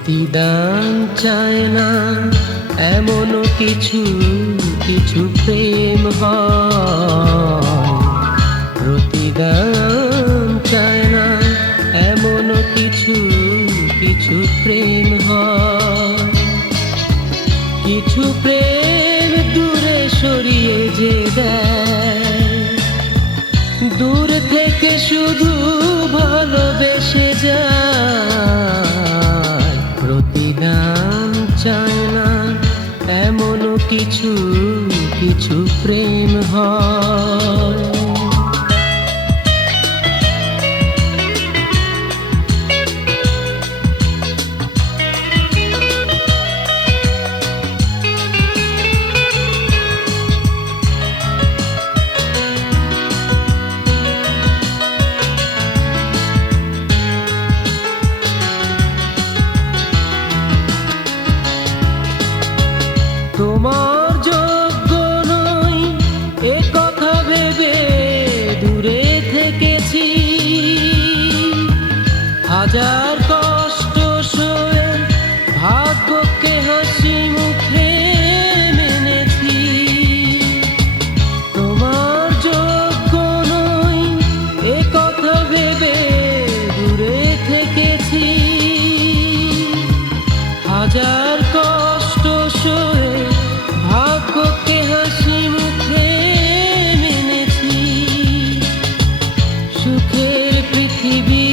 প্রতিদান চায় না এমন কিছু কিছু প্রেম প্রতিদান চায় না এমন কিছু কিছু প্রেম কিছু প্রেম দূরে সরিয়ে যে দূর থেকে শুধু ভালোবেসে যায়। কিছু কিছু প্রেম হয়। তোমার পৃথিবী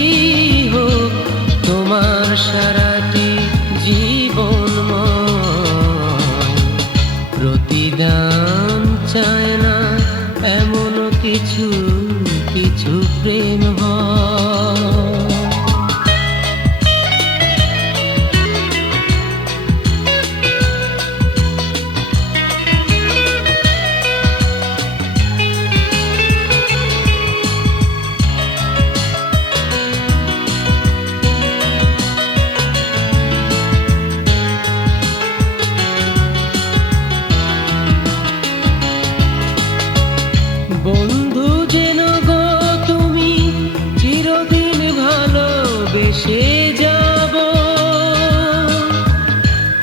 ভালোবেসে যাব।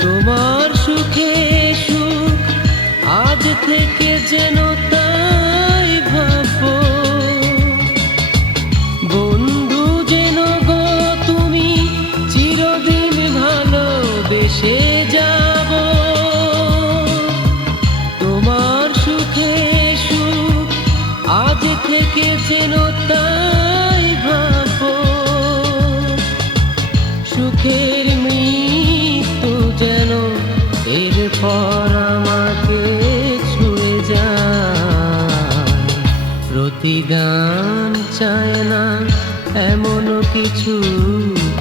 তোমার সুখে সুখ আজ থেকে যেন দুঃখের মৃত্যু যেন এরপর আমাকে ছুঁয়ে যায়। প্রতিদান চায় না এমন কিছু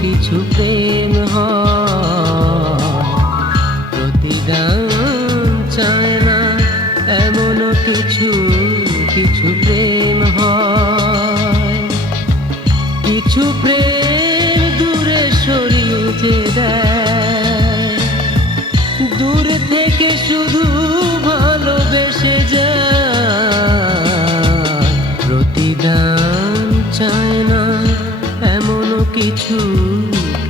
কিছু প্রেম হ প্রতিদান চায় না এমন কিছু কিছু প্রেম হয়। কিছু প্রেম Ooh.